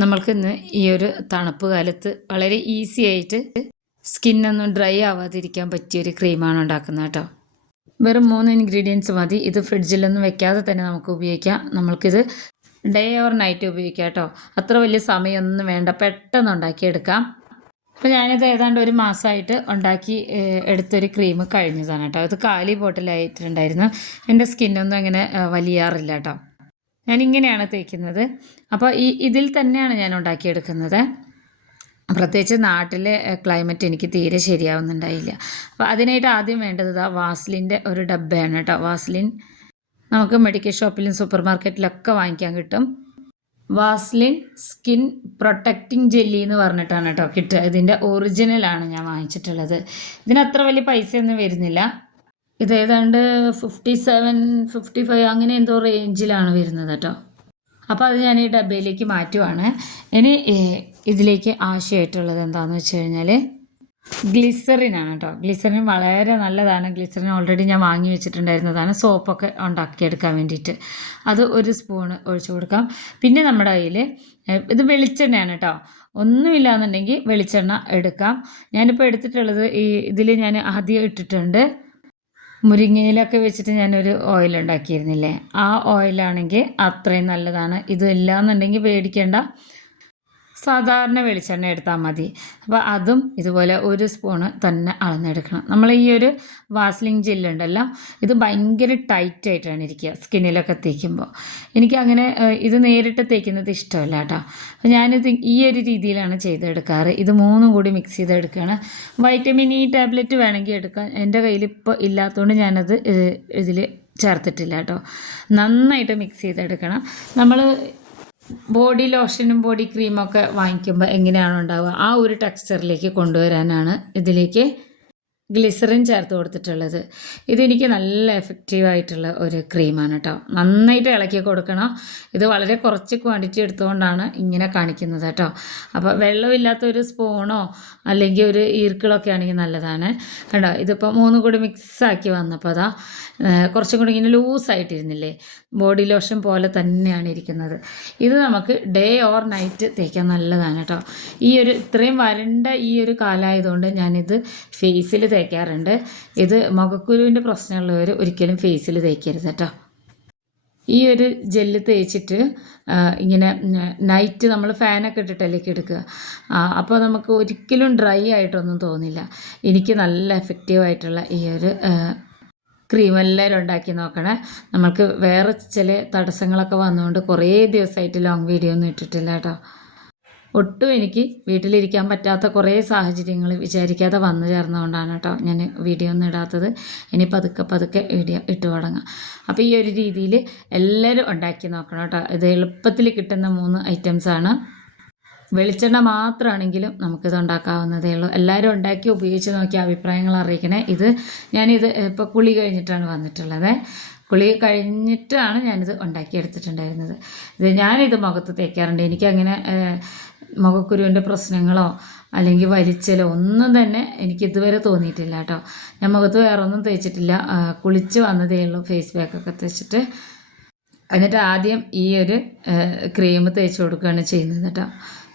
നമ്മൾക്കിന്ന് ഈ ഒരു തണുപ്പ് കാലത്ത് വളരെ ഈസി ആയിട്ട് സ്കിന്നൊന്നും ഡ്രൈ ആവാതിരിക്കാൻ പറ്റിയൊരു ക്രീമാണ് ഉണ്ടാക്കുന്നത് കേട്ടോ. വെറും 3 ഇൻഗ്രീഡിയൻസ് മതി. ഇത് ഫ്രിഡ്ജിലൊന്നും വെക്കാതെ തന്നെ നമുക്ക് ഉപയോഗിക്കാം. നമ്മൾക്കിത് ഡേ ഓർ നൈറ്റ് ഉപയോഗിക്കാം കേട്ടോ. അത്ര വലിയ സമയമൊന്നും വേണ്ട, പെട്ടെന്ന് ഉണ്ടാക്കിയെടുക്കാം. അപ്പോൾ ഞാനിത് ഏതാണ്ട് ഒരു മാസമായിട്ട് ഉണ്ടാക്കി എടുത്തൊരു ക്രീം കഴിഞ്ഞതാണ് കേട്ടോ. ഇത് കാലി ബോട്ടിലായിട്ടുണ്ടായിരുന്നു. എൻ്റെ സ്കിന്നൊന്നും അങ്ങനെ വലിയാറില്ല കേട്ടോ. ഞാനിങ്ങനെയാണ് തേക്കുന്നത്. അപ്പോൾ ഇതിൽ തന്നെയാണ് ഞാൻ ഉണ്ടാക്കിയെടുക്കുന്നത്. പ്രത്യേകിച്ച് നാട്ടിലെ ക്ലൈമറ്റ് എനിക്ക് തീരെ ശരിയാവുന്നുണ്ടായില്ല. അപ്പോൾ അതിനായിട്ട് ആദ്യം വേണ്ടത് വാസ്ലിൻ്റെ ഒരു ഡബ്ബയാണ് കേട്ടോ. വാസ്ലിൻ നമുക്ക് മെഡിക്കൽ ഷോപ്പിലും സൂപ്പർ മാർക്കറ്റിലൊക്കെ വാങ്ങിക്കാൻ കിട്ടും. വാസ്ലിൻ സ്കിൻ പ്രൊട്ടക്റ്റിംഗ് ജെല്ലി എന്ന് പറഞ്ഞിട്ടാണ് കേട്ടോ കിട്ടുക. ഇതിൻ്റെ ഒറിജിനലാണ് ഞാൻ വാങ്ങിച്ചിട്ടുള്ളത്. ഇതിനത്ര വലിയ പൈസയൊന്നും വരുന്നില്ല. ഇത് ഏതാണ്ട് 57-55 അങ്ങനെ എന്തോ റേഞ്ചിലാണ് വരുന്നത് കേട്ടോ. അപ്പോൾ അത് ഞാൻ ഈ ഡബ്ബയിലേക്ക് മാറ്റുവാണ്. ഇനി ഇതിലേക്ക് ആവശ്യമായിട്ടുള്ളത് എന്താണെന്ന് വെച്ച് കഴിഞ്ഞാൽ ഗ്ലിസറിനാണ് കേട്ടോ. ഗ്ലിസറിൻ വളരെ നല്ലതാണ്. ഗ്ലിസറിൻ ഓൾറെഡി ഞാൻ വാങ്ങി വെച്ചിട്ടുണ്ടായിരുന്നതാണ് സോപ്പൊക്കെ ഉണ്ടാക്കിയെടുക്കാൻ വേണ്ടിയിട്ട്. അത് 1 സ്പൂണ് ഒഴിച്ചു കൊടുക്കാം. പിന്നെ നമ്മുടെ കയ്യിൽ ഇത് വെളിച്ചെണ്ണയാണ് കേട്ടോ. ഒന്നുമില്ല എന്നുണ്ടെങ്കിൽ വെളിച്ചെണ്ണ എടുക്കാം. ഞാനിപ്പോൾ എടുത്തിട്ടുള്ളത് ഇതിൽ ഞാൻ ആദ്യം ഇട്ടിട്ടുണ്ട് മുരിങ്ങയിലൊക്കെ വെച്ചിട്ട് ഞാനൊരു ഓയിൽ ഉണ്ടാക്കിയിരുന്നില്ലേ, ആ ഓയിലാണെങ്കിൽ അത്രയും നല്ലതാണ്. ഇതില്ല എന്നുണ്ടെങ്കിൽ പേടിക്കേണ്ട, സാധാരണ വെളിച്ചെണ്ണ എടുത്താൽ മതി. അപ്പോൾ അതും ഇതുപോലെ 1 സ്പൂണ് തന്നെ അളന്നെടുക്കണം. നമ്മൾ ഈ ഒരു വാസ്ലിൻ ജെല്ലുണ്ടല്ലോ, ഇത് ഭയങ്കര ടൈറ്റായിട്ടാണ് ഇരിക്കുക സ്കിന്നിലൊക്കെ തേക്കുമ്പോൾ. എനിക്കങ്ങനെ ഇത് നേരിട്ട് തേക്കുന്നത് ഇഷ്ടമല്ല കേട്ടോ. അപ്പോൾ ഞാനിത് ഈ ഒരു രീതിയിലാണ് ചെയ്തെടുക്കാറ്. ഇത് 3 കൂടി മിക്സ് ചെയ്തെടുക്കുകയാണ്. വൈറ്റമിൻ ഇ ടാബ്ലറ്റ് വേണമെങ്കിൽ എടുക്കാം. എൻ്റെ കയ്യിൽ ഇപ്പോൾ ഇല്ലാത്തതുകൊണ്ട് ഞാനത് ഇതിൽ ചേർത്തിട്ടില്ല കേട്ടോ. നന്നായിട്ട് മിക്സ് ചെയ്തെടുക്കണം. നമ്മൾ ബോഡി ലോഷനും ബോഡി ക്രീമൊക്കെ വാങ്ങിക്കുമ്പോൾ എങ്ങനെയാണ് ഉണ്ടാവുക, ആ ഒരു ടെക്സ്ചറിലേക്ക് കൊണ്ടുവരാനാണ് ഇതിലേക്ക് ഗ്ലിസറിൻ ചേർത്ത് കൊടുത്തിട്ടുള്ളത്. ഇതെനിക്ക് നല്ല എഫക്റ്റീവായിട്ടുള്ള ഒരു ക്രീമാണ് കേട്ടോ. നന്നായിട്ട് ഇളക്കി കൊടുക്കണം. ഇത് വളരെ കുറച്ച് ക്വാണ്ടിറ്റി എടുത്തുകൊണ്ടാണ് ഇങ്ങനെ കാണിക്കുന്നത് കേട്ടോ. അപ്പോൾ വെള്ളമില്ലാത്ത ഒരു സ്പൂണോ അല്ലെങ്കിൽ ഒരു ഈർക്കിളൊക്കെ ആണെങ്കിൽ നല്ലതാണ് കേട്ടോ. ഇതിപ്പോൾ 3 കൂടി മിക്സാക്കി വന്നപ്പോൾ കുറച്ചും കൂടി ഇങ്ങനെ ലൂസായിട്ടിരുന്നില്ലേ, ബോഡി ലോഷൻ പോലെ തന്നെയാണ് ഇരിക്കുന്നത്. ഇത് നമുക്ക് ഡേ ഓർ നൈറ്റ് തേക്കാൻ നല്ലതാണ് കേട്ടോ. ഇത്രയും വരണ്ട ഈ ഒരു കാലമായതുകൊണ്ട് ഞാനിത് ഫേസിൽ തേക്കാറുണ്ട്. ഇത് മുഖക്കുരുവിൻ്റെ പ്രശ്നമുള്ളവർ ഒരിക്കലും ഫേസിൽ തേക്കരുത് കേട്ടോ. ഈ ഒരു ജെല്ല് തേച്ചിട്ട് ഇങ്ങനെ നൈറ്റ് നമ്മൾ ഫാനൊക്കെ ഇട്ടിട്ടല്ലേ എടുക്കുക. അപ്പോൾ നമുക്ക് ഒരിക്കലും ഡ്രൈ ആയിട്ടൊന്നും തോന്നില്ല. എനിക്ക് നല്ല എഫക്റ്റീവായിട്ടുള്ള ഈ ഒരു ക്രീം എല്ലാവരും ഉണ്ടാക്കി നോക്കണേ. നമ്മൾക്ക് വേറെ ചില തടസ്സങ്ങളൊക്കെ വന്നുകൊണ്ട് കുറേ ദിവസമായിട്ട് ലോങ് വീഡിയോ ഒന്നും ഇട്ടിട്ടില്ല കേട്ടോ. ഒട്ടും എനിക്ക് വീട്ടിലിരിക്കാൻ പറ്റാത്ത കുറേ സാഹചര്യങ്ങൾ വിചാരിക്കാതെ വന്നു ചേർന്നുകൊണ്ടാണ് കേട്ടോ ഞാൻ വീഡിയോ ഒന്നും ഇടാത്തത്. ഇനി പതുക്കെ വീഡിയോ ഇട്ട് തുടങ്ങാം. അപ്പോൾ ഈ ഒരു രീതിയിൽ എല്ലാവരും ഉണ്ടാക്കി നോക്കണം കേട്ടോ. ഇത് എളുപ്പത്തിൽ കിട്ടുന്ന 3 ഐറ്റംസാണ്. വെളിച്ചെണ്ണ മാത്രമാണെങ്കിലും നമുക്കിത് ഉണ്ടാക്കാവുന്നതേ ഉള്ളൂ. എല്ലാവരും ഉണ്ടാക്കി ഉപയോഗിച്ച് നോക്കി അഭിപ്രായങ്ങൾ അറിയിക്കണേ. ഞാനിത് ഇപ്പോൾ കുളി കഴിഞ്ഞിട്ടാണ് വന്നിട്ടുള്ളത്. കുളി കഴിഞ്ഞിട്ടാണ് ഞാനിത് ഉണ്ടാക്കിയെടുത്തിട്ടുണ്ടായിരുന്നത്. ഞാനിത് മുഖത്ത് തേക്കാറുണ്ട്. എനിക്കങ്ങനെ മുഖക്കുരുവിൻ്റെ പ്രശ്നങ്ങളോ അല്ലെങ്കിൽ വലിച്ചലോ ഒന്നും തന്നെ എനിക്കിതുവരെ തോന്നിയിട്ടില്ല കേട്ടോ. ഞാൻ മുഖത്ത് വേറെ ഒന്നും തേച്ചിട്ടില്ല. കുളിച്ച് വന്നതേ ഉള്ളൂ ഫേസ് പാക്കൊക്കെ തേച്ചിട്ട്. എന്നിട്ട് ആദ്യം ഈ ഒരു ക്രീം തേച്ച് കൊടുക്കുകയാണ് ചെയ്യുന്നത് കേട്ടോ.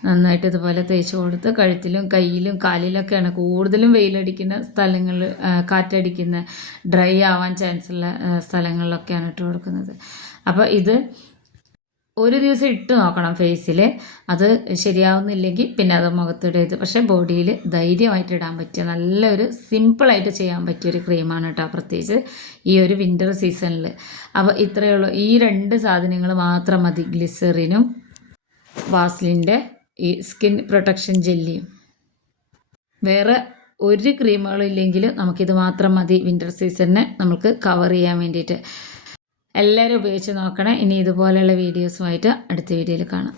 നന്നായിട്ട് ഇതുപോലെ തേച്ച് കൊടുത്ത് കഴുത്തിലും കയ്യിലും കാലിലൊക്കെയാണ് കൂടുതലും വെയിലടിക്കുന്ന സ്ഥലങ്ങളിൽ, കാറ്റടിക്കുന്ന ഡ്രൈ ആവാൻ ചാൻസുള്ള സ്ഥലങ്ങളിലൊക്കെയാണ് ഇട്ട് കൊടുക്കുന്നത്. അപ്പോൾ ഇത് ഒരു ദിവസം ഇട്ട് നോക്കണം ഫേസിൽ. അത് ശരിയാവുന്നില്ലെങ്കിൽ പിന്നെ അത് മുഖത്തിടരുത്. പക്ഷേ ബോഡിയിൽ ധൈര്യമായിട്ട് ഇടാൻ പറ്റിയ നല്ലൊരു സിമ്പിളായിട്ട് ചെയ്യാൻ പറ്റിയൊരു ക്രീമാണ് കേട്ടോ, പ്രത്യേകിച്ച് ഈ ഒരു വിൻ്റർ സീസണിൽ. അപ്പോൾ ഇത്രയേ ഉള്ളൂ. ഈ 2 സാധനങ്ങൾ മാത്രം മതി, ഗ്ലിസറിനും വാസ്ലിൻ്റെ ഈ സ്കിൻ പ്രൊട്ടക്ഷൻ ജെല്ലിയും. വേറെ ഒരു ക്രീമുകളും ഇല്ലെങ്കിൽ നമുക്കിത് മാത്രം മതി വിൻ്റർ സീസണിനെ നമുക്ക് കവർ ചെയ്യാൻ വേണ്ടിയിട്ട്. എല്ലാവരും ഉപയോഗിച്ച് നോക്കണം. ഇനി ഇതുപോലെയുള്ള വീഡിയോസുമായിട്ട് അടുത്ത വീഡിയോയിൽ കാണാം.